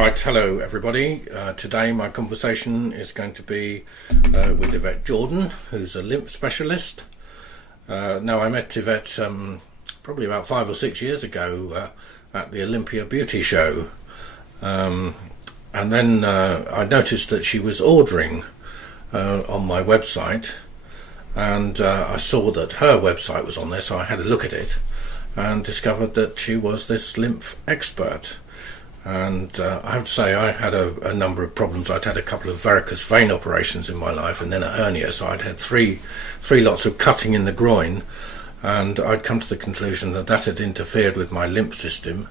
Right, hello everybody. Today my conversation is going to be with Yvette Jordan, who's a lymph specialist. Now I met Yvette probably about 5 or 6 years ago at the Olympia Beauty Show. And then I noticed that she was ordering on my website, and I saw that her website was on there, so I had a look at it and discovered that she was this lymph expert. And I have to say, I had a number of problems. I'd had a couple of varicose vein operations in my life, and then a hernia, so I'd had three lots of cutting in the groin, and I'd come to the conclusion that that had interfered with my lymph system,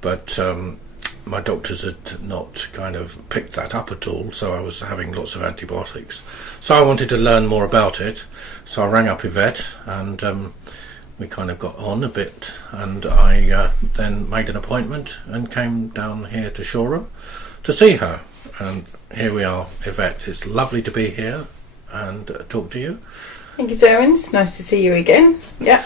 but my doctors had not kind of picked that up at all, so I was having lots of antibiotics. So I wanted to learn more about it, so I rang up Yvette, and we kind of got on a bit, and I then made an appointment and came down here to Shoreham to see her. And here we are, Yvette. It's lovely to be here and talk to you. Thank you, Durwin. It's nice to see you again. Yeah.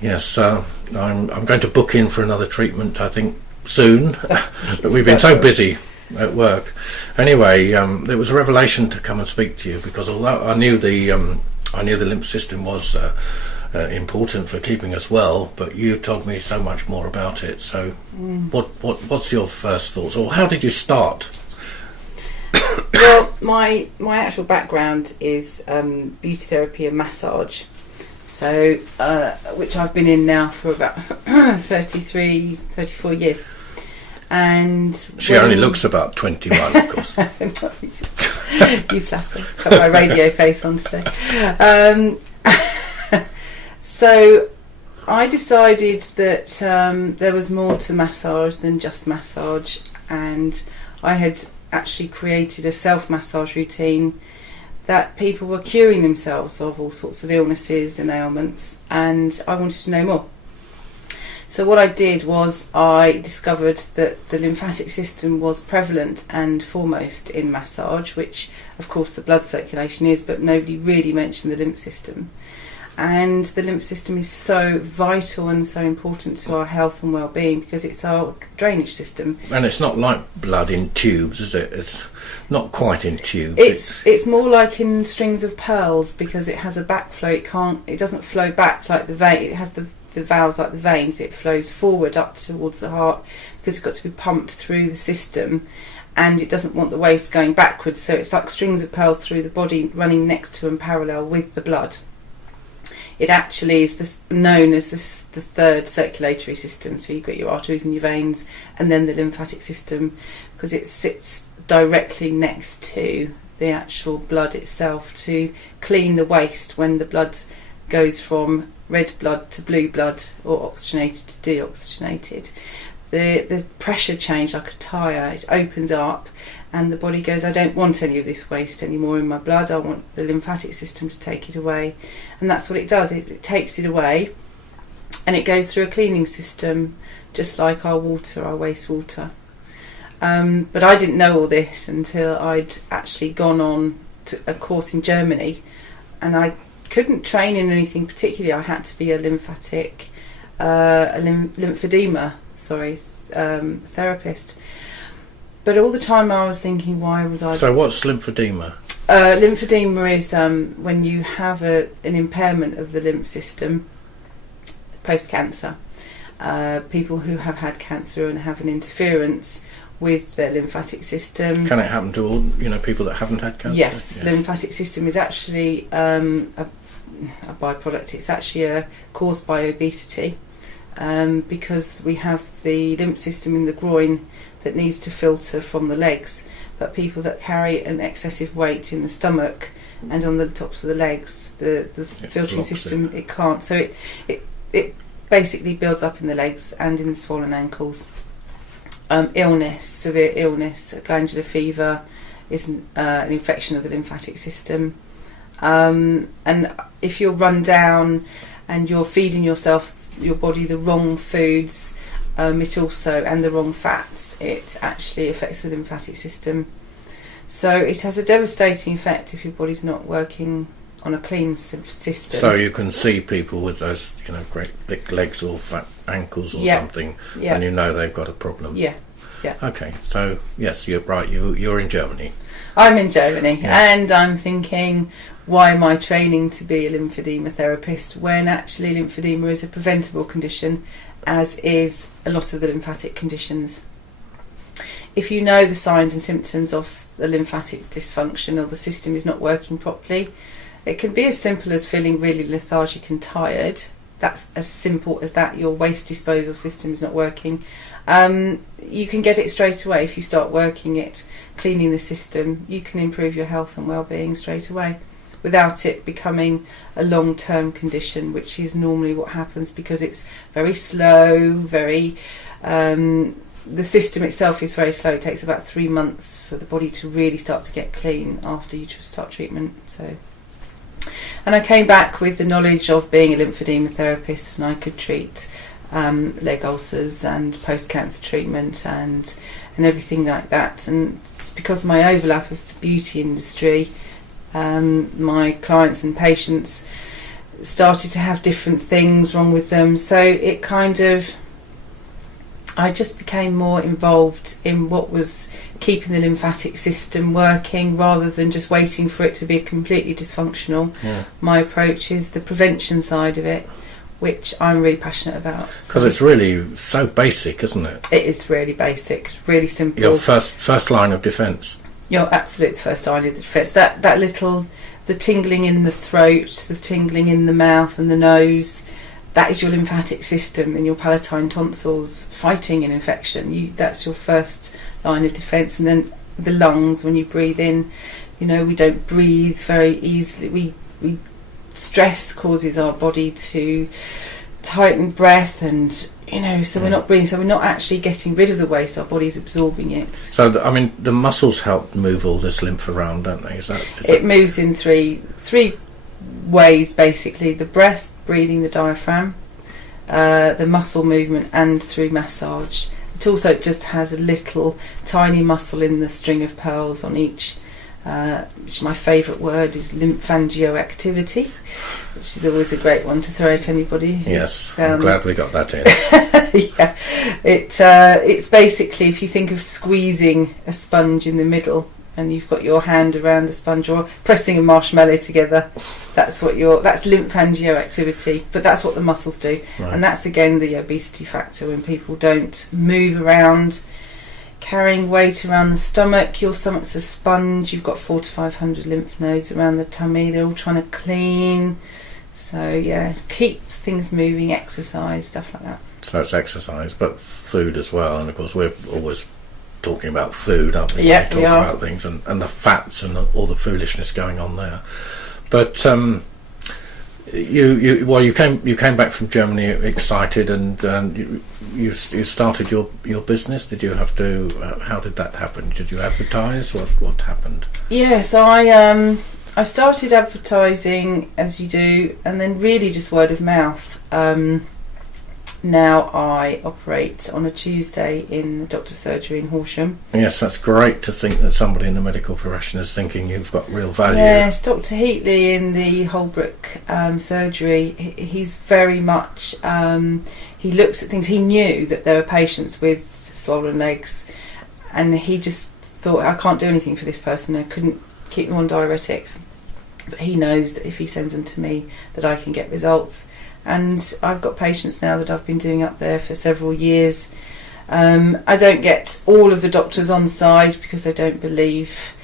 Yes, I'm going to book in for another treatment, I think, soon. But we've been so busy at work. Anyway, it was a revelation to come and speak to you, because although I knew the lymph system was important for keeping us well, but you told me so much more about it. So what's your first thoughts, or how did you start? Well, my actual background is beauty therapy and massage, so which I've been in now for about 34 years. And she only looks about 21, of course. You flatter. Got my radio face on today. So I decided that there was more to massage than just massage, and I had actually created a self-massage routine that people were curing themselves of all sorts of illnesses and ailments, and I wanted to know more. So what I did was I discovered that the lymphatic system was prevalent and foremost in massage, which of course the blood circulation is, but nobody really mentioned the lymph system. And the lymph system is so vital and so important to our health and well-being, because it's our drainage system. And it's not like blood in tubes, is it? It's not quite in tubes. It's more like in strings of pearls, because it has a backflow. It doesn't flow back like the vein. It has the valves like the veins. It flows forward up towards the heart, because it's got to be pumped through the system, and it doesn't want the waste going backwards. So it's like strings of pearls through the body, running next to and parallel with the blood. It actually is known as the third circulatory system. So you've got your arteries and your veins, and then the lymphatic system, because it sits directly next to the actual blood itself to clean the waste when the blood goes from red blood to blue blood, or oxygenated to deoxygenated. The pressure change, like a tyre, it opens up, and the body goes, I don't want any of this waste anymore in my blood, I want the lymphatic system to take it away. And that's what it does, it takes it away, and it goes through a cleaning system, just like our water, our wastewater. But I didn't know all this until I'd actually gone on to a course in Germany, and I couldn't train in anything particularly. I had to be a lymphatic, lymphedema, therapist. But all the time I was thinking, why was I... So what's lymphedema? Lymphedema is when you have an impairment of the lymph system post-cancer. People who have had cancer and have an interference with their lymphatic system. Can it happen to all people that haven't had cancer? Yes. The lymphatic system is actually a byproduct. It's actually caused by obesity, because we have the lymph system in the groin that needs to filter from the legs, but people that carry an excessive weight in the stomach and on the tops of the legs, the filtering system, it can't. So it basically builds up in the legs and in the swollen ankles. Illness, severe illness, glandular fever is an infection of the lymphatic system. And if you're run down and you're feeding your body the wrong foods, it also, and the wrong fats, it actually affects the lymphatic system. So it has a devastating effect if your body's not working on a clean system. So you can see people with those, great thick legs or fat ankles or something, and you know they've got a problem. Yeah. Yeah. Okay, so yes, you're right. You're in Germany. I'm in Germany, Yeah. and I'm thinking, why am I training to be a lymphedema therapist when actually lymphedema is a preventable condition, as is a lot of the lymphatic conditions. If you know the signs and symptoms of the lymphatic dysfunction or the system is not working properly, it can be as simple as feeling really lethargic and tired. That's as simple as that. Your waste disposal system is not working. You can get it straight away if you start working it, cleaning the system. You can improve your health and well-being straight away without it becoming a long-term condition, which is normally what happens because it's very slow, the system itself is very slow. It takes about 3 months for the body to really start to get clean after you start treatment. And I came back with the knowledge of being a lymphedema therapist, and I could treat leg ulcers and post-cancer treatment and everything like that. And it's because of my overlap with the beauty industry, my clients and patients started to have different things wrong with them. So it kind of, I just became more involved in what was keeping the lymphatic system working rather than just waiting for it to be completely dysfunctional. Yeah. My approach is the prevention side of it, which I'm really passionate about. Because it's really so basic, isn't it? It is really basic, really simple. Your first line of defence. Your absolute first line of defence. That little, the tingling in the throat, the tingling in the mouth and the nose, that is your lymphatic system and your palatine tonsils fighting an infection. That's your first line of defence. And then the lungs, when you breathe in, we don't breathe very easily. We stress causes our body to tighten breath, and so we're not breathing. So we're not actually getting rid of the waste. Our body's absorbing it. So the muscles help move all this lymph around, don't they? It moves in three ways basically: the breath, breathing, the diaphragm, the muscle movement, and through massage. It also just has a little tiny muscle in the string of pearls on each, which my favourite word is lymphangioactivity, which is always a great one to throw at anybody. Yes, I'm glad we got that in. Yeah, it's basically, if you think of squeezing a sponge in the middle and you've got your hand around a sponge, or pressing a marshmallow together, that's lymphangioactivity, but that's what the muscles do. Right. And that's again the obesity factor, when people don't move around, carrying weight around the stomach. Your stomach's a sponge. You've got 400 to 500 lymph nodes around the tummy. They're all trying to clean. So yeah, keep things moving, exercise, stuff like that. So it's exercise, but food as well. And of course we're always talking about food, aren't we? Yeah, we talk about things and the fats and all the foolishness going on there. But you came back from Germany excited, and you started your business. Did you have to? How did that happen? Did you advertise? What happened? Yeah, so I started advertising, as you do, and then really just word of mouth. Now I operate on a Tuesday in the doctor's surgery in Horsham. Yes, that's great to think that somebody in the medical profession is thinking you've got real value. Yes, Dr. Heatley in the Holbrook surgery, he's very much, he looks at things. He knew that there were patients with swollen legs, and he just thought, I can't do anything for this person. I couldn't keep them on diuretics. But he knows that if he sends them to me, that I can get results. And I've got patients now that I've been doing up there for several years. I don't get all of the doctors on side because they don't believe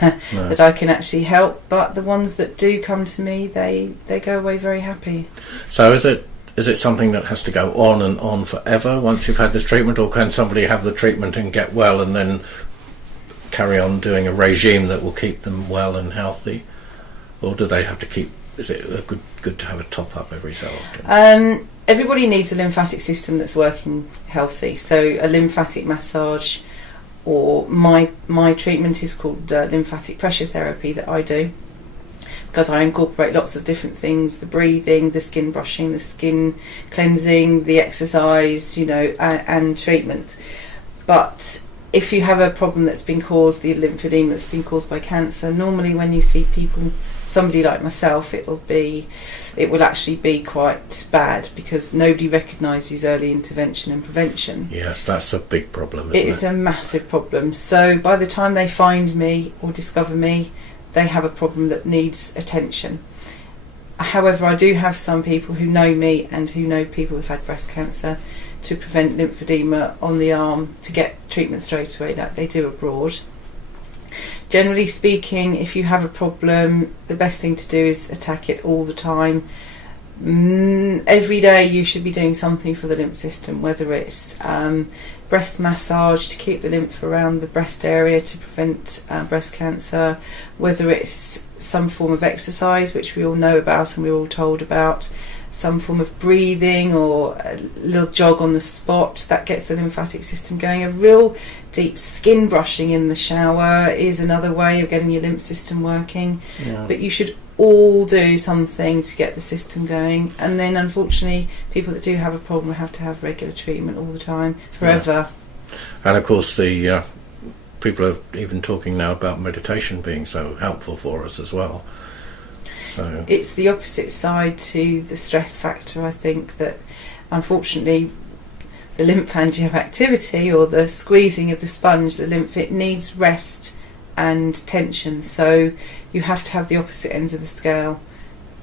that I can actually help, but the ones that do come to me, they go away very happy. So is it something that has to go on and on forever once you've had this treatment, or can somebody have the treatment and get well and then carry on doing a regime that will keep them well and healthy? Or do they have to keep? Is it good to have a top up every so often? Everybody needs a lymphatic system that's working healthy. So a lymphatic massage, or my treatment is called lymphatic pressure therapy that I do, because I incorporate lots of different things: the breathing, the skin brushing, the skin cleansing, the exercise, and treatment. But if you have a problem that's been caused, the lymphedema that's been caused by cancer, normally when you see people somebody like myself, it will actually be quite bad because nobody recognises early intervention and prevention. Yes, that's a big problem, isn't it? It is a massive problem. So by the time they find me or discover me, they have a problem that needs attention. However, I do have some people who know me and who know people who've had breast cancer to prevent lymphedema on the arm to get treatment straight away like they do abroad. Generally speaking, if you have a problem, the best thing to do is attack it all the time. Every day you should be doing something for the lymph system, whether it's breast massage to keep the lymph around the breast area to prevent breast cancer, whether it's some form of exercise, which we all know about and we're all told about, some form of breathing or a little jog on the spot that gets the lymphatic system going. A real deep skin brushing in the shower is another way of getting your lymph system working. But you should all do something to get the system going, and then unfortunately people that do have a problem have to have regular treatment all the time, forever. And of course the people are even talking now about meditation being so helpful for us as well. So it's the opposite side to the stress factor, I think, that unfortunately the lymphangiectativity, or the squeezing of the sponge, the lymph, it needs rest and tension, so you have to have the opposite ends of the scale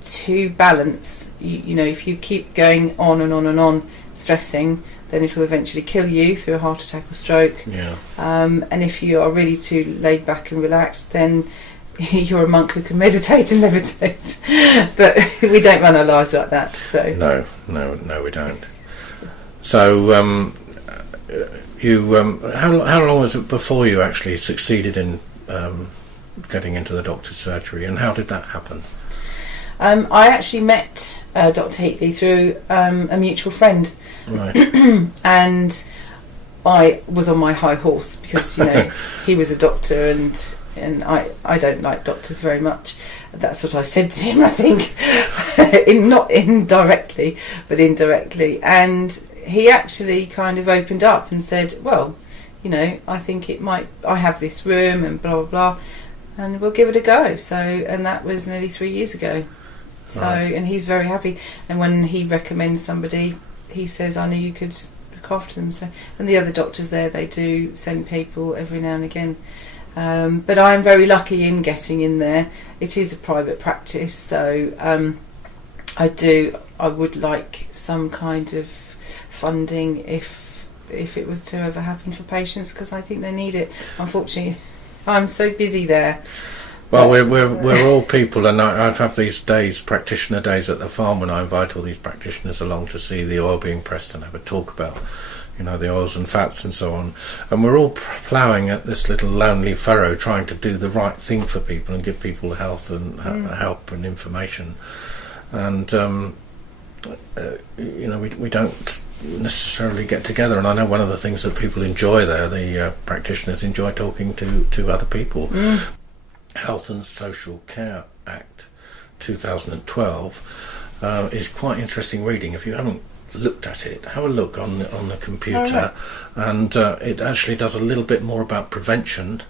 to balance. You know, if you keep going on and on and on stressing, then it will eventually kill you through a heart attack or stroke. And if you are really too laid back and relaxed, then you're a monk who can meditate and levitate. But we don't run our lives like that. So no, we don't. So you how long was it before you actually succeeded in getting into the doctor's surgery, and how did that happen? I actually met Dr. Heatley through a mutual friend, right. And I was on my high horse because, you know, he was a doctor and I don't like doctors very much. That's what I said to him, I think, not indirectly, but indirectly. And he actually kind of opened up and said, well, you know, I think I have this room and blah, blah, blah, and we'll give it a go. So, and that was nearly 3 years ago. So, right. And he's very happy. And when he recommends somebody, he says, I knew you could look after them. So, and the other doctors there, they do send people every now and again. But I'm very lucky in getting in there. It is a private practice, so I would like some kind of funding if it was to ever happen for patients, because I think they need it. Unfortunately, I'm so busy there. Well, we're all people, and I have these days, practitioner days at the farm, when I invite all these practitioners along to see the oil being pressed and have a talk about, you know, the oils and fats and so on. And we're all ploughing at this little lonely furrow, trying to do the right thing for people and give people health and help and information. And you know, we don't necessarily get together. And I know one of the things that people enjoy there, the practitioners enjoy talking to other people. Health and Social Care Act 2012 is quite interesting reading. If you haven't looked at it, have a look on the computer. And it actually does a little bit more about prevention.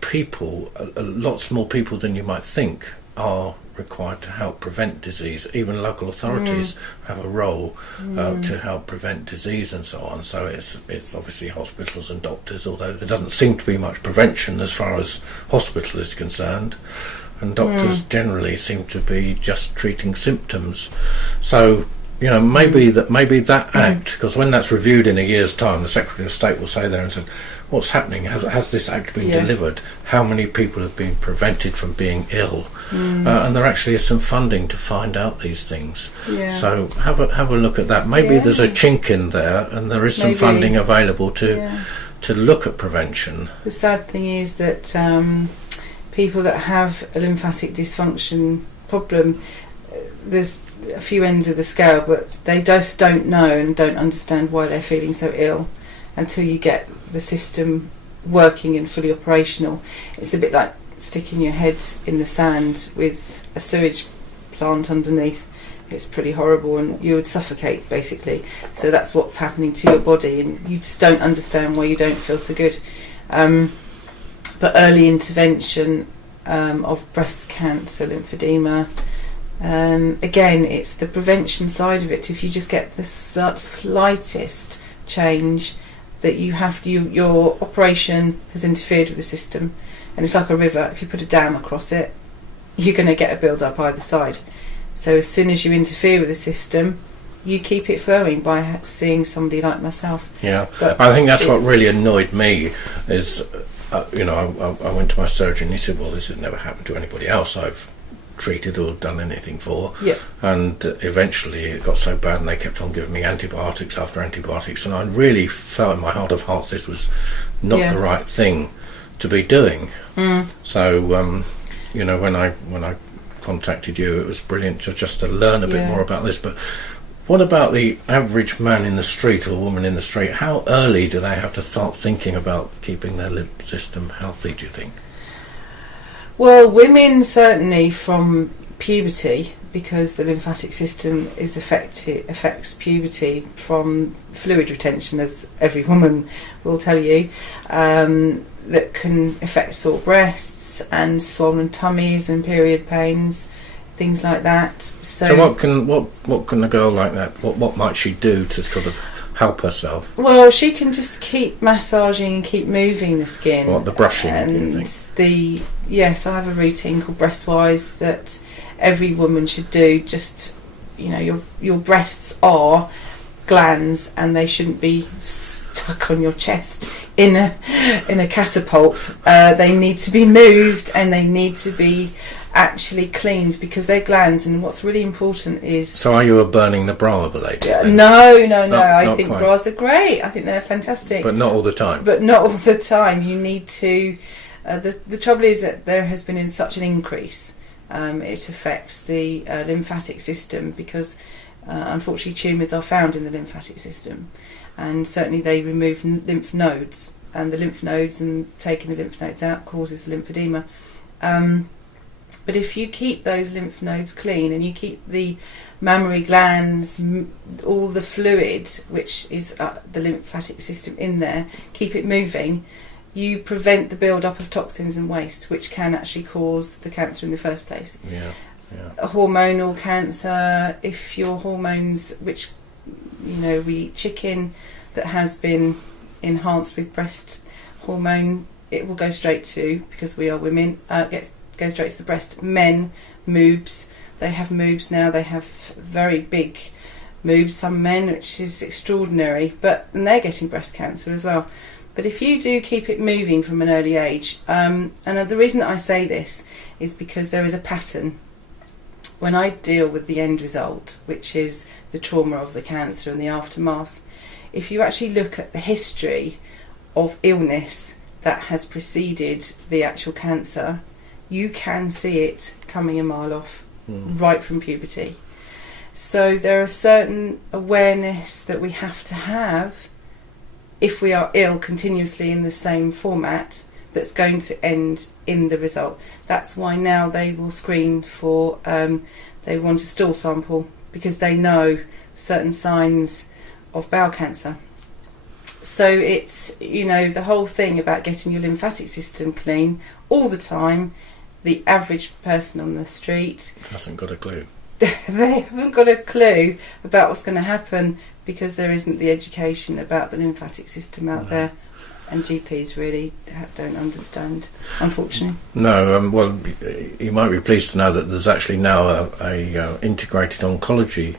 People, lots more people than you might think, are required to help prevent disease. Even local authorities have a role to help prevent disease and so on. So it's obviously hospitals and doctors, although there doesn't seem to be much prevention as far as hospital is concerned, and doctors generally seem to be just treating symptoms. So, you know, maybe that act, because when that's reviewed in a year's time, the Secretary of State will say there and say, what's happening? Has this act been delivered? How many people have been prevented from being ill? And there actually is some funding to find out these things. So have a look at that. Maybe there's a chink in there, and there is some funding available to look at prevention. The sad thing is that people that have a lymphatic dysfunction problem, there's a few ends of the scale, but they just don't know and don't understand why they're feeling so ill until you get the system working and fully operational. It's a bit like sticking your head in the sand with a sewage plant underneath. It's pretty horrible, and you would suffocate basically. So that's what's happening to your body, and you just don't understand why you don't feel so good. But early intervention of breast cancer, lymphedema. Again, it's the prevention side of it. If you just get the slightest change, that your operation has interfered with the system, and it's like a river. If you put a dam across it, you're going to get a build-up either side. So as soon as you interfere with the system, you keep it flowing by seeing somebody like myself. Yeah, but I think that's what really annoyed me is, I went to my surgeon. He said, well, this has never happened to anybody else I've treated or done anything for. Yeah. And eventually it got so bad and they kept on giving me antibiotics after antibiotics, and I really felt in my heart of hearts this was not the right thing to be doing. So when I contacted you, it was brilliant just to learn a bit more about this. But what about the average man in the street or woman in the street? How early do they have to start thinking about keeping their lymph system healthy, do you think? Well, women certainly from puberty, because the lymphatic system affects puberty from fluid retention, as every woman will tell you, that can affect sore breasts and swollen tummies and period pains, things like that. So what can a girl like that, what might she do to sort of help herself? Well, she can just keep massaging and keep moving the skin. What, the brushing, and do you think? Yes, I have a routine called Breastwise that every woman should do. Just, your breasts are glands, and they shouldn't be stuck on your chest in a catapult. They need to be moved, and they need to be actually cleaned, because they're glands. And what's really important is... So are you a burning the bra believer? No. I think quite. bras are great. I think they're fantastic. But not all the time. You need to... The trouble is that there has been such an increase. It affects the lymphatic system, because unfortunately tumours are found in the lymphatic system, and certainly they remove lymph nodes, and the lymph nodes, and taking the lymph nodes out causes lymphedema. But if you keep those lymph nodes clean, and you keep the mammary glands, all the fluid, which is the lymphatic system in there, keep it moving, you prevent the build-up of toxins and waste, which can actually cause the cancer in the first place. Yeah. A hormonal cancer, if your hormones, which, we eat chicken that has been enhanced with breast hormone, it will go straight to, because we are women, go straight to the breast. Men, moobs, they have moobs now, they have very big moobs, some men, which is extraordinary, and they're getting breast cancer as well. But if you do keep it moving from an early age, and the reason that I say this is because there is a pattern. When I deal with the end result, which is the trauma of the cancer and the aftermath, if you actually look at the history of illness that has preceded the actual cancer, you can see it coming a mile off, right from puberty. So there are certain awareness that we have to have if we are ill continuously in the same format, that's going to end in the result. That's why now they will screen for, they want a stool sample, because they know certain signs of bowel cancer. So it's, the whole thing about getting your lymphatic system clean all the time. The average person on the street hasn't got a clue. They haven't got a clue about what's going to happen, because there isn't the education about the lymphatic system out there, and GPs really don't understand, unfortunately. No, well, you might be pleased to know that there's actually now a integrated oncology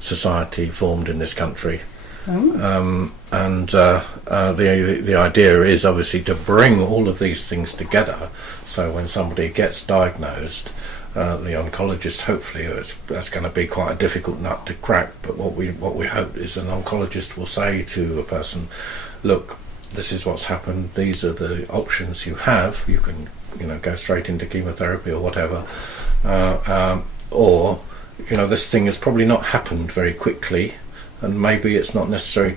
society formed in this country. Oh. And the idea is obviously to bring all of these things together, so when somebody gets diagnosed, the oncologist, hopefully that's going to be quite a difficult nut to crack, but what we hope is an oncologist will say to a person, look, this is what's happened, these are the options you have, you can go straight into chemotherapy or whatever, or this thing has probably not happened very quickly, and maybe it's not necessary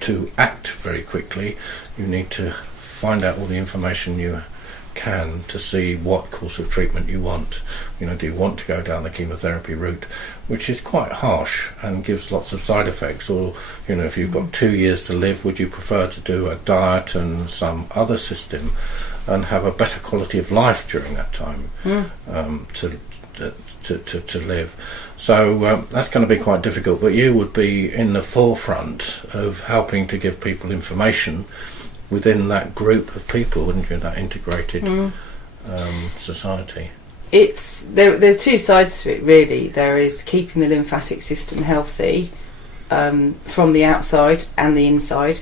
to act very quickly. You need to find out all the information you can to see what course of treatment you want. Do you want to go down the chemotherapy route, which is quite harsh and gives lots of side effects, or if you've got 2 years to live, would you prefer to do a diet and some other system and have a better quality of life during that time to live. So that's going to be quite difficult, but you would be in the forefront of helping to give people information within that group of people, wouldn't you, that integrated society. There are two sides to it, really. There is keeping the lymphatic system healthy from the outside and the inside,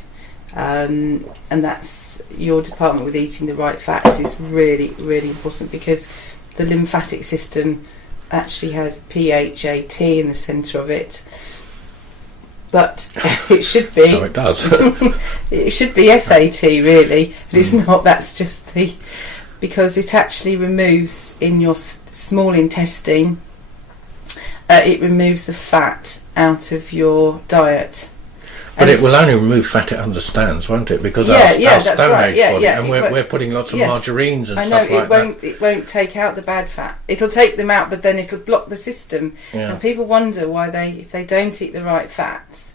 and that's your department with eating the right fats is really, really important, because the lymphatic system actually has PHAT in the centre of it, but it should be so it does. it should be FAT, really, but it's not. That's just because it actually removes in your small intestine, it removes the fat out of your diet. But it will only remove fat it understands, won't it? Because our Stone Age body, and we're putting lots of margarines and stuff like that. It won't take out the bad fat. It'll take them out, but then it'll block the system. Yeah. And people wonder why if they don't eat the right fats,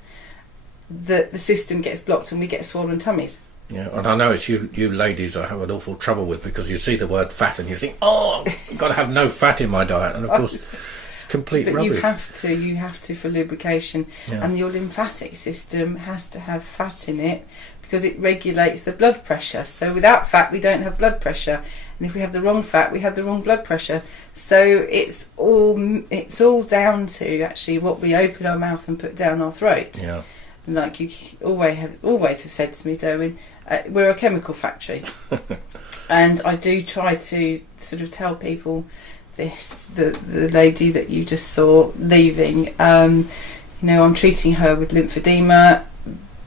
the system gets blocked and we get swollen tummies. Yeah, and I know it's you ladies I have an awful trouble with, because you see the word fat and you think, oh, I've got to have no fat in my diet, and of course it's complete but rubbish. You have to for lubrication, and your lymphatic system has to have fat in it because it regulates the blood pressure. So without fat we don't have blood pressure, and if we have the wrong fat we have the wrong blood pressure. So it's all down to actually what we open our mouth and put down our throat. Yeah. And like you always have said to me, Durwin, we're a chemical factory. And I do try to sort of tell people this. The lady that you just saw leaving, I'm treating her with lymphedema,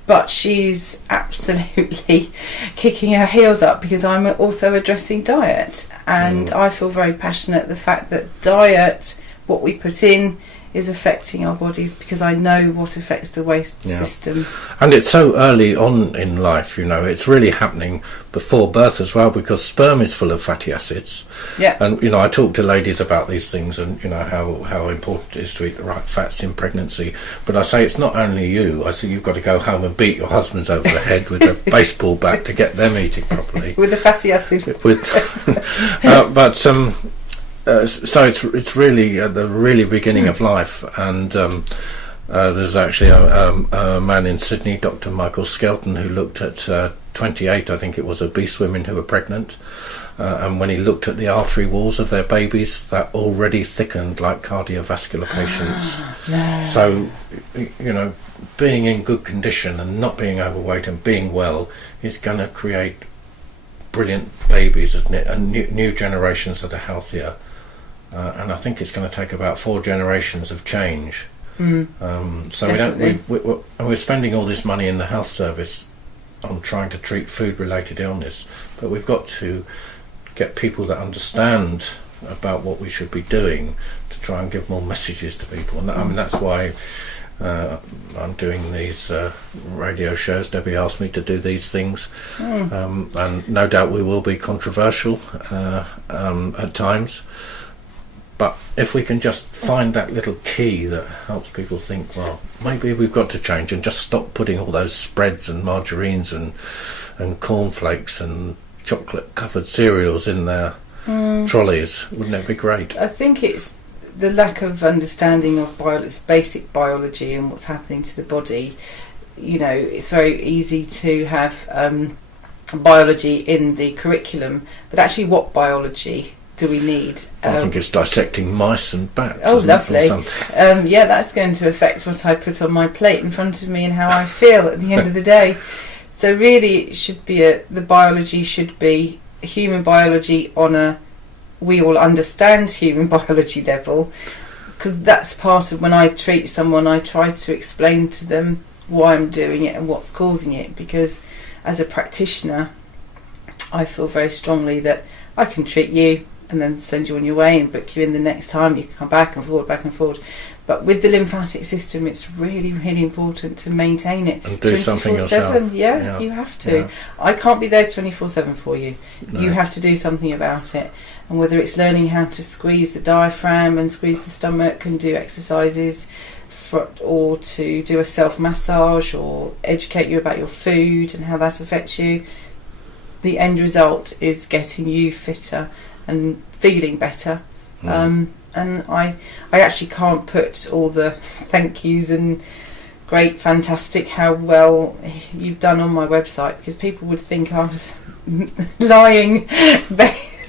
but she's absolutely kicking her heels up because I'm also addressing diet. And I feel very passionate the fact that diet, what we put in, is affecting our bodies, because I know what affects the waste system. And it's so early on in life, it's really happening before birth as well, because sperm is full of fatty acids. Yeah. And I talk to ladies about these things, and how important it is to eat the right fats in pregnancy. But I say it's not only you. I say you've got to go home and beat your husbands over the head with a baseball bat to get them eating properly. With the fatty acid. So it's really at the really beginning of life, and there's actually a man in Sydney, Dr. Michael Skelton, who looked at 28, I think it was, obese women who were pregnant, and when he looked at the artery walls of their babies, that already thickened like cardiovascular patients. No. So, being in good condition and not being overweight and being well is going to create brilliant babies, isn't it, and new generations that are healthier. And I think it's going to take about 4 generations of change. So we're spending all this money in the health service on trying to treat food-related illness, but we've got to get people that understand about what we should be doing to try and give more messages to people. And that's why I'm doing these radio shows. Debbie asked me to do these things, and no doubt we will be controversial at times. But if we can just find that little key that helps people think, well, maybe we've got to change and just stop putting all those spreads and margarines and cornflakes and chocolate-covered cereals in their trolleys, wouldn't it be great? I think it's the lack of understanding of basic biology and what's happening to the body. It's very easy to have biology in the curriculum, but actually what biology do we need? I think it's dissecting mice and bats. Oh, lovely. Yeah, that's going to affect what I put on my plate in front of me and how I feel at the end of the day. So really it should be the biology should be human biology on we all understand human biology level, because that's part of when I treat someone, I try to explain to them why I'm doing it and what's causing it, because as a practitioner I feel very strongly that I can treat you and then send you on your way and book you in the next time. You can come back and forward. But with the lymphatic system, it's really, really important to maintain it. And do something yourself. Yeah, you have to. Yeah. I can't be there 24/7 for you. No. You have to do something about it. And whether it's learning how to squeeze the diaphragm and squeeze the stomach and do exercises, or to do a self-massage, or educate you about your food and how that affects you, the end result is getting you fitter and feeling better. And I actually can't put all the thank yous and great, fantastic, how well you've done on my website, because people would think I was lying.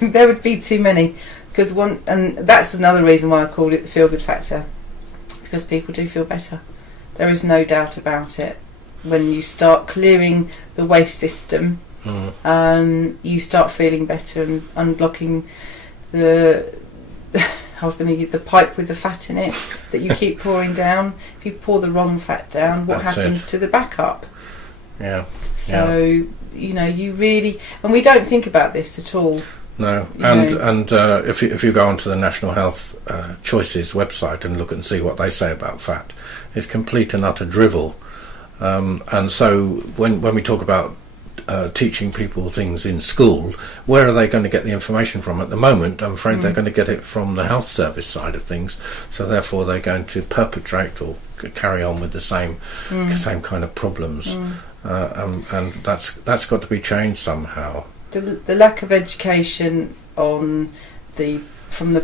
There would be too many, and that's another reason why I called it the feel good factor, because people do feel better. There is no doubt about it. When you start clearing the waste system, you start feeling better and unblocking I was going to use the pipe with the fat in it that you keep pouring down. If you pour the wrong fat down, what happens to the backup? Yeah. So, you really... And we don't think about this at all. No. And if you go onto the National Health Choices website and look and see what they say about fat, it's complete and utter drivel. And so when we talk about teaching people things in school, where are they going to get the information from? At the moment, I'm afraid they're going to get it from the health service side of things, so therefore they're going to perpetrate or carry on with the same kind of problems, and that's got to be changed somehow. The lack of education from the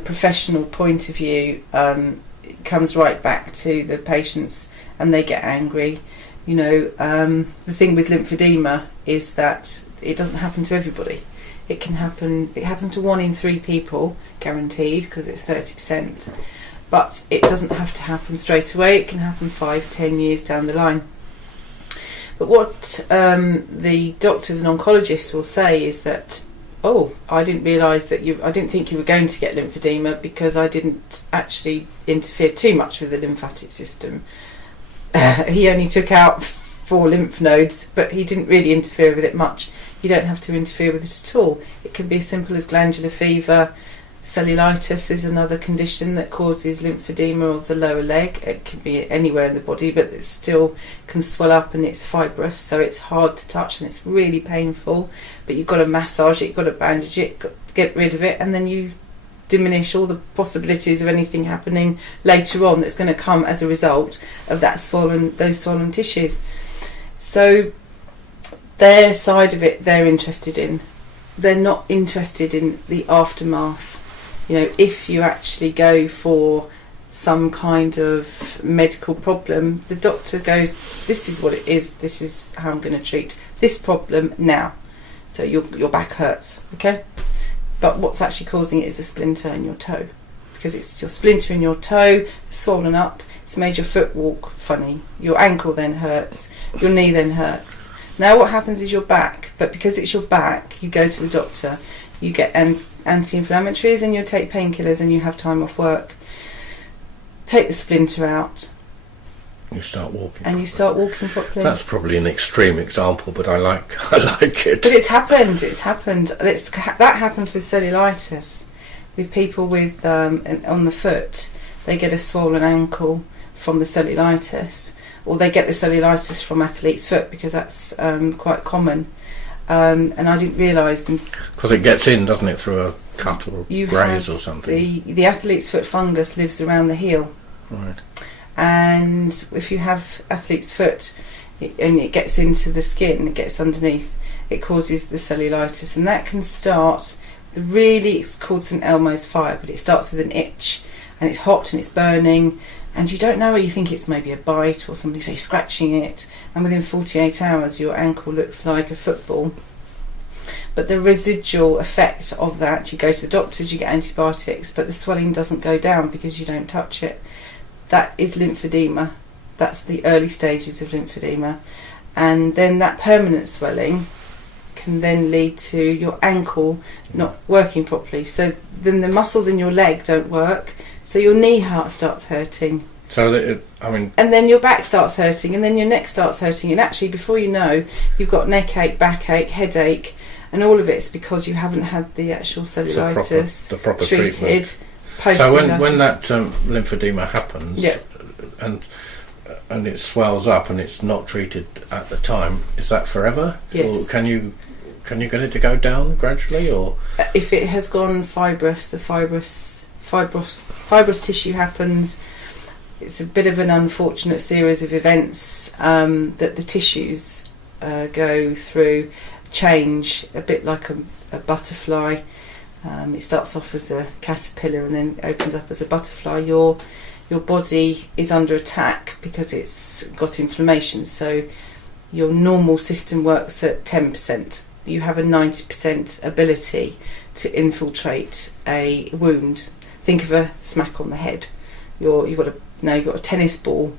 professional point of view comes right back to the patients, and they get angry. The thing with lymphedema is that it doesn't happen to everybody. It happens to 1 in 3 people, guaranteed, because it's 30%. But it doesn't have to happen straight away. It can happen 5-10 years down the line. But what the doctors and oncologists will say is that, I didn't realise that I didn't think you were going to get lymphedema because I didn't actually interfere too much with the lymphatic system. He only took out 4 lymph nodes, but he didn't really interfere with it much. You don't have to interfere with it at all. It can be as simple as glandular fever. Cellulitis is another condition that causes lymphedema of the lower leg. It can be anywhere in the body, but it still can swell up and it's fibrous, so it's hard to touch and it's really painful. But you've got to massage it, you've got to bandage it, got to get rid of it, and then you diminish all the possibilities of anything happening later on that's going to come as a result of those swollen tissues. So their side of it they're interested in. They're not interested in the aftermath. If you actually go for some kind of medical problem, the doctor goes, this is what it is, this is how I'm going to treat this problem now. So your back hurts, okay? But what's actually causing it is a splinter in your toe, because it's your splinter in your toe, swollen up, it's made your foot walk funny, your ankle then hurts, your knee then hurts. Now what happens is your back, but because it's your back, you go to the doctor, you get anti-inflammatories and you take painkillers and you have time off work. Take the splinter out. You start walking. And you start walking properly. That's probably an extreme example, but I like it. But it's happened. That happens with cellulitis. With people with on the foot, they get a swollen ankle from the cellulitis, or they get the cellulitis from athlete's foot, because that's quite common. And I didn't realise... Because it gets in, doesn't it, through a cut or graze or something? The athlete's foot fungus lives around the heel. Right. And if you have athlete's foot and it gets into the skin, it gets underneath, it causes the cellulitis. And that can start... it's called St Elmo's fire, but it starts with an itch, and it's hot and it's burning, and you don't know, you think it's maybe a bite or something, so you're scratching it, and within 48 hours your ankle looks like a football. But the residual effect of that, you go to the doctors, you get antibiotics, but the swelling doesn't go down because you don't touch it. That is lymphedema. That's the early stages of lymphedema. And then that permanent swelling can then lead to your ankle not working properly. So then the muscles in your leg don't work, so your knee starts hurting. And then your back starts hurting, and then your neck starts hurting, and actually before you know, you've got neck ache, backache, headache, and all of it's because you haven't had the actual cellulitis the proper treated. Treatment. So when that lymphedema happens, yeah, and it swells up and it's not treated at the time, is that forever? Yes. Or can you get it to go down gradually, or if it has gone fibrous, the fibrous tissue happens. It's a bit of an unfortunate series of events that the tissues go through. change, a bit like a butterfly. It starts off as a caterpillar and then opens up as a butterfly. Your body is under attack because it's got inflammation. So your normal system works at 10%. You have a 90% ability to infiltrate a wound. Think of a smack on the head. You've got a tennis ball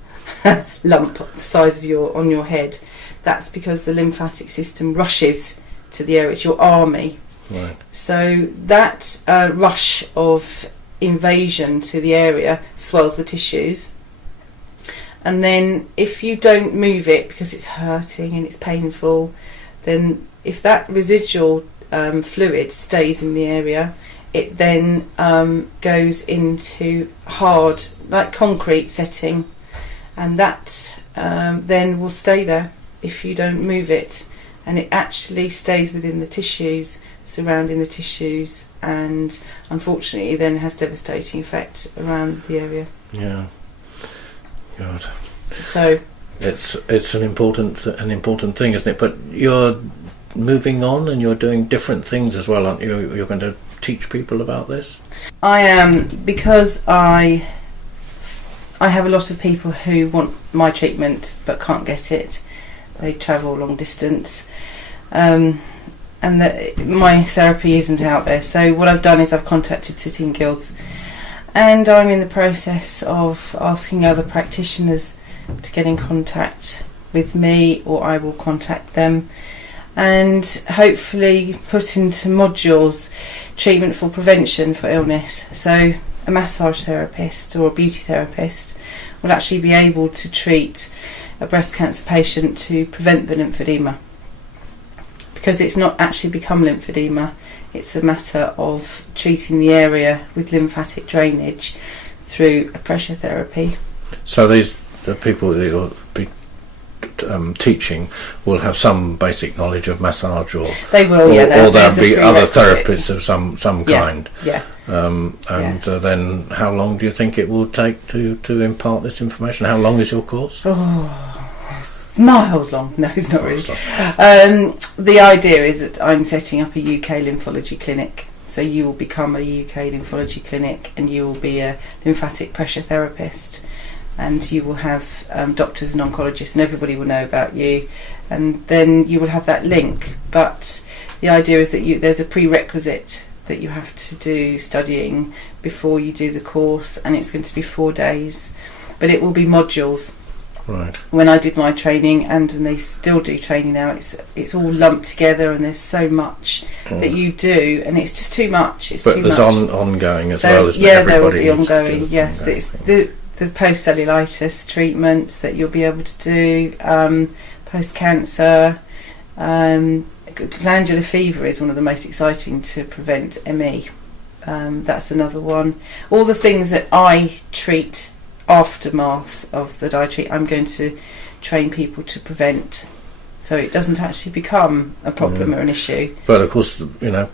lump the size of on your head. That's because the lymphatic system rushes to the area. It's your army. Right. So that rush of invasion to the area swells the tissues, and then if you don't move it because it's hurting and it's painful, then if that residual fluid stays in the area, it then goes into hard, like concrete setting, and that then will stay there if you don't move it, and it actually stays within the tissues, surrounding the tissues, and unfortunately then has devastating effect around the area. Yeah. God. So it's an important thing, isn't it? But you're moving on and you're doing different things as well, aren't you? You're going to teach people about this? I am, because I have a lot of people who want my treatment but can't get it. They travel long distance, and my therapy isn't out there. So what I've done is I've contacted sitting guilds, and I'm in the process of asking other practitioners to get in contact with me, or I will contact them, and hopefully put into modules treatment for prevention for illness. So a massage therapist or a beauty therapist will actually be able to treat a breast cancer patient to prevent the lymphedema, because it's not actually become lymphedema. It's a matter of treating the area with lymphatic drainage through a pressure therapy. So the people that you'll be teaching will have some basic knowledge of massage, or they will, or there'll be other therapists of some kind. Yeah. Then how long do you think it will take to impart this information? How long is your course? Miles long. No, it's not really. The idea is that I'm setting up a UK lymphology clinic. So you will become a UK lymphology clinic, and you will be a lymphatic pressure therapist, and you will have doctors and oncologists, and everybody will know about you, and then you will have that link. But the idea is that there's a prerequisite that you have to do studying before you do the course, and it's going to be 4 days, but it will be modules. Right. When I did my training, and when they still do training now, it's all lumped together, and there's so much that you do, and it's just too much. But there's ongoing as well, isn't there? it? There will be ongoing. Yes, it's the post cellulitis treatments that you'll be able to do, post cancer. Glandular fever is one of the most exciting to prevent ME. That's another one. All the things that I treat aftermath of the dietary, I'm going to train people to prevent, so it doesn't actually become a problem or an issue. But of course,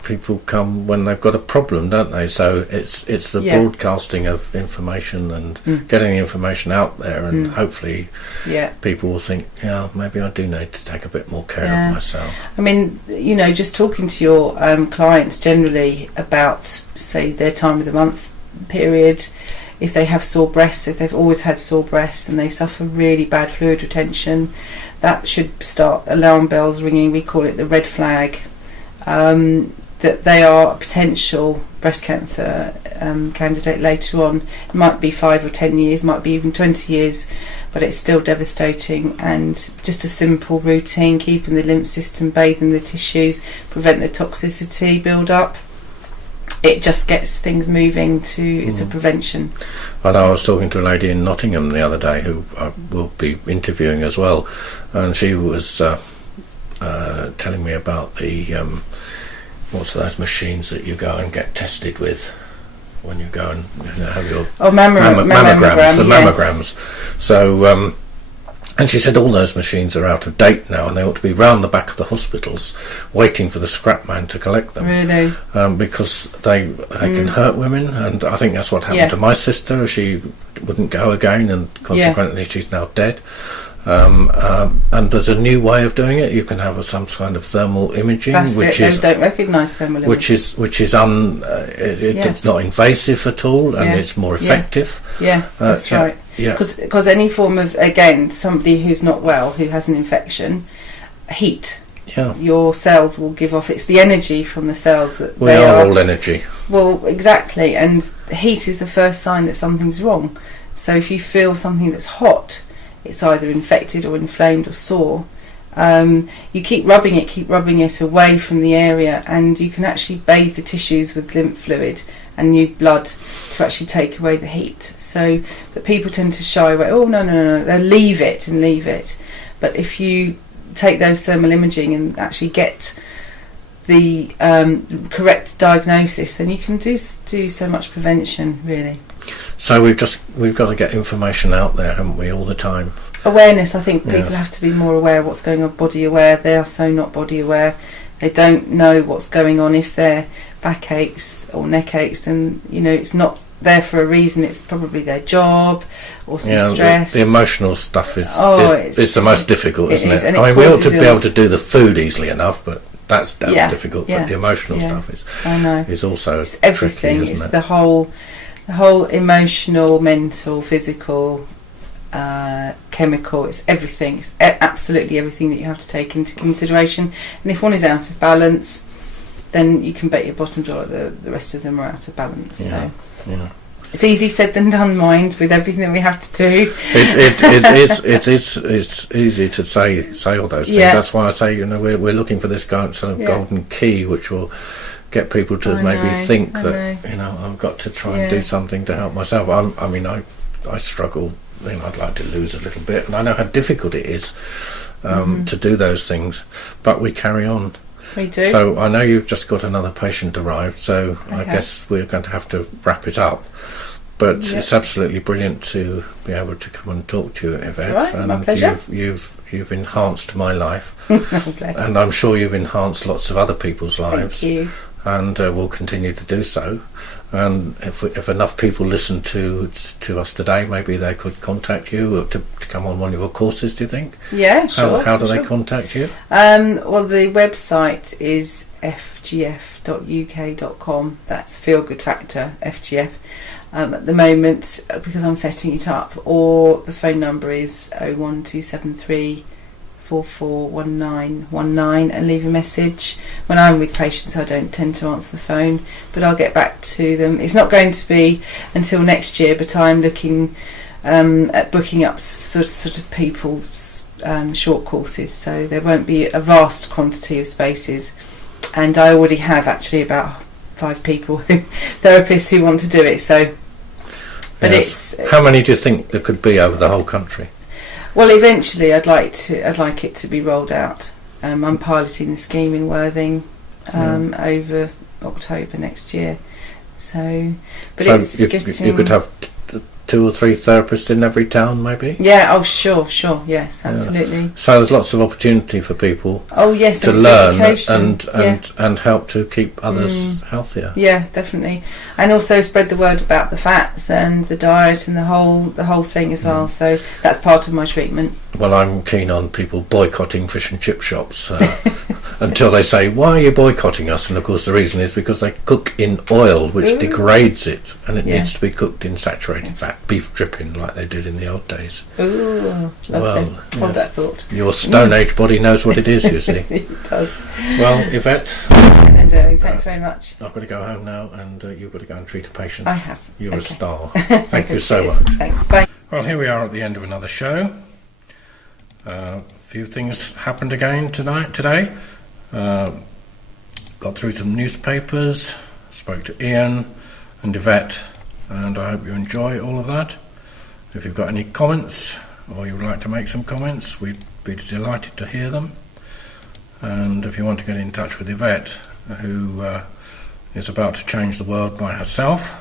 people come when they've got a problem, don't they? So it's the broadcasting of information and getting the information out there, and hopefully people will think, maybe I do need to take a bit more care of myself. I mean, just talking to your clients generally about, say, their time of the month period, if they have sore breasts, if they've always had sore breasts and they suffer really bad fluid retention, that should start alarm bells ringing. We call it the red flag, that they are a potential breast cancer candidate later on. It might be 5 or 10 years, might be even 20 years, but it's still devastating. And just a simple routine, keeping the lymph system bathed in the tissues, prevent the toxicity build up. It just gets things moving to, it's a prevention. I know I was talking to a lady in Nottingham the other day who I will be interviewing as well, and she was telling me about the what's those machines that you go and get tested with when you go and have your mammograms, the mammograms. So and she said all those machines are out of date now, and they ought to be round the back of the hospitals waiting for the scrap man to collect them. Really? Because they can hurt women, and I think that's what happened to my sister. She wouldn't go again, and consequently she's now dead. And there's a new way of doing it. You can have some kind of thermal imaging, They don't recognise thermal imaging. It's not invasive at all, and it's more effective. That's right. Because any form of, again, somebody who's not well, who has an infection, heat. Your cells will give off. It's the energy from the cells that we are all energy. Well, exactly, and heat is the first sign that something's wrong. So if you feel something that's hot, it's either infected or inflamed or sore. You keep rubbing it away from the area, and you can actually bathe the tissues with lymph fluid and new blood to actually take away the heat. So, but people tend to shy away. Oh no, they'll leave it. But if you take those thermal imaging and actually get the correct diagnosis, then you can do so much prevention, really. So we've got to get information out there, haven't we, all the time? Awareness. I think people have to be more aware of what's going on, body aware. They are so not body aware. They don't know what's going on. If their back aches or neck aches, then it's not there for a reason. It's probably their job or some stress. The emotional stuff is the most difficult, isn't it? I mean, we ought to be able to do the food easily enough, but that's difficult. But the emotional stuff is also it's everything. Tricky, isn't it's it? the whole emotional, mental, physical, chemical. It's everything. It's absolutely everything that you have to take into consideration. And if one is out of balance, then you can bet your bottom dollar the rest of them are out of balance. So it's easy said than done, mind, with everything that we have to do. It's easy to say all those things. That's why I say we're looking for this golden key, which will get people to think that I've got to try and do something to help myself. I struggle. I'd like to lose a little bit, and I know how difficult it is to do those things, but we carry on. We do. So I know you've just got another patient arrived, so I guess we're going to have to wrap it up. But it's absolutely brilliant to be able to come and talk to you, Yvette. That's right, my pleasure. You've enhanced my life, oh, bless. And I'm sure you've enhanced lots of other people's lives. Thank you. And we'll continue to do so. And if enough people listen to us today, maybe they could contact you to come on one of your courses. Do you think? Yeah, sure. How do they contact you? Well, the website is fgf.uk.com. That's Feel Good Factor FGF. At the moment, because I'm setting it up, or the phone number is 01273 441919 and leave a message. When I'm with patients, I don't tend to answer the phone, but I'll get back to them. It's not going to be until next year, but I'm looking at booking up sort of people's short courses, so there won't be a vast quantity of spaces, and I already have actually about 5 people therapists who want to do it. So, but it's how many do you think there could be over the whole country? Well, eventually, I'd like it to be rolled out. I'm piloting the scheme in Worthing over October next year. So, but it's getting. You could have 2 or 3 therapists in every town, maybe. Yeah. Oh, sure. Yes, absolutely. Yeah. So there's lots of opportunity for people. Oh, yes. To learn and help to keep others healthier. Yeah, definitely, and also spread the word about the fats and the diet and the whole thing as well. So that's part of my treatment. Well, I'm keen on people boycotting fish and chip shops until they say, "Why are you boycotting us?" And of course, the reason is because they cook in oil, which degrades it, and it needs to be cooked in saturated fat. Beef dripping like they did in the old days. Ooh, lovely. Hold that thought. Your Stone Age body knows what it is, you see. It does. Well, Yvette. And thanks very much. I've got to go home now, and you've got to go and treat a patient. I have. You're a star. Thank you so much. Thanks. Bye. Well, here we are at the end of another show. A few things happened again today. Got through some newspapers, spoke to Ian and Yvette, and I hope you enjoy all of that. If you've got any comments or you would like to make some comments, we'd be delighted to hear them. And if you want to get in touch with Yvette, who is about to change the world by herself,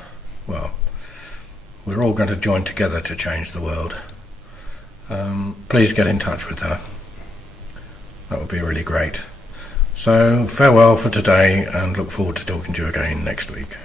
well, we're all going to join together to change the world. Please get in touch with her. That would be really great. So farewell for today, and look forward to talking to you again next week.